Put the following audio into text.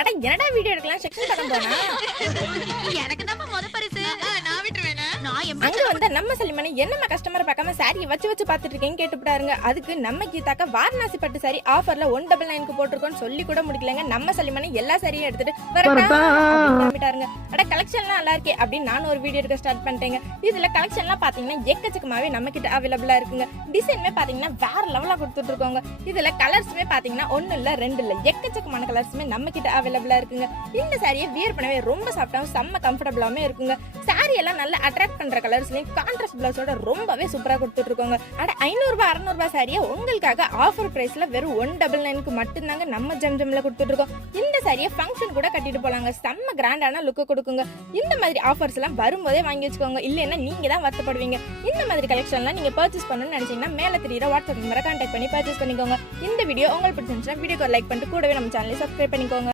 அட என்னடா வீடியோ எடுக்கலாம் செக்ஷன் பக்கம் போனா எனக்கு தான் முத பரிசு. நான் விட்டுருவேனா? நான் அங்க வந்த நம்ம சலிமனை என்னமா கஸ்டமர் பார்க்காம சாரியை வச்சு பார்த்துட்டு இருக்கேன்னு கேட்டுட்டாருங்க. அதுக்கு நம்ம கீதாக்கா வாரணாசி பட்டு சாரி ஆஃபர்ல 199 போட்டிருக்கோன்னு சொல்லி கூட முடிக்கலங்க. நம்ம சலிமனை எல்லா சாரியும் எடுத்துட்டு வரட்டாருங்க. அட கலெக்ஷன்லாம் நல்லா இருக்கே அப்படின்னு நான் ஒரு வீடியோ எடுக்க ஸ்டார்ட் பண்ணிட்டேங்க. இதுல கலெக்ஷன்லாம் பாத்தீங்கன்னா எக்கச்சக்கமாவே நம்ம கிட்ட அவைலபிளா இருக்குங்க. டிசைனுமே பாத்தீங்கன்னா வேற லெவலா கொடுத்துட்டு இருக்கோங்க. இதுல கலர்ஸுமே பாத்தீங்கன்னா 1 இல்ல 2 இல்ல எக்கச்சக்கமான கலர்ஸுமே நம்ம கிட்ட அவைலபிளா இருக்குங்க. இந்த சாரியை வியர் பண்ணவே ரொம்ப சாஃப்டாவும் செம்ம கம்ஃபர்டபுளாவும் இருக்குங்க. சாரி எல்லாம் நல்ல அட்ராக்ட் பண்ற கலர்ஸ்லயும் கான்ட்ராஸ்ட் பிளவுஸோட ரொம்பவே சூப்பரா கொடுத்துட்டு இருக்கோங்க. அட 500 ரூபாய் 600 ரூபாய் சாரியை உங்களுக்காக ஆஃபர் பிரைஸ்ல வெறும் 199க்கு மட்டும்தாங்க நம்ம ஜம்ஜம்ல கொடுத்துட்டு இருக்கோம். இந்த சாரியை ஃபங்க்ஷன் கூட கட்டிட்டு போலாங்க. செம்ம கிராண்டான லுக்கு கொடுக்குங்க. இந்த மாதிரி ஆஃபர்ஸ் எல்லாம் வரும்போதே வாங்கி வச்சுக்கோங்க. இல்லைன்னா நீங்க தான் வருத்தப்படுவீங்க. இந்த மாதிரி கலெக்ஷன்லாம் நீங்க பர்ச்சேஸ் பண்ணணும்னு நினைச்சீங்கன்னா மேல தெரியுற வாட்ஸ்அப் நம்பரை கான்டாக்ட் பண்ணி பர்ச்சேஸ் பண்ணிக்கோங்க. இந்த வீடியோ உங்களுக்கு பிடிச்சிருந்துச்சுன்னா வீடியோக்கு லைக் பண்ணிட்டு கூடவே நம்ம சேனலை சப்ஸ்கிரைப் பண்ணிக்கோங்க.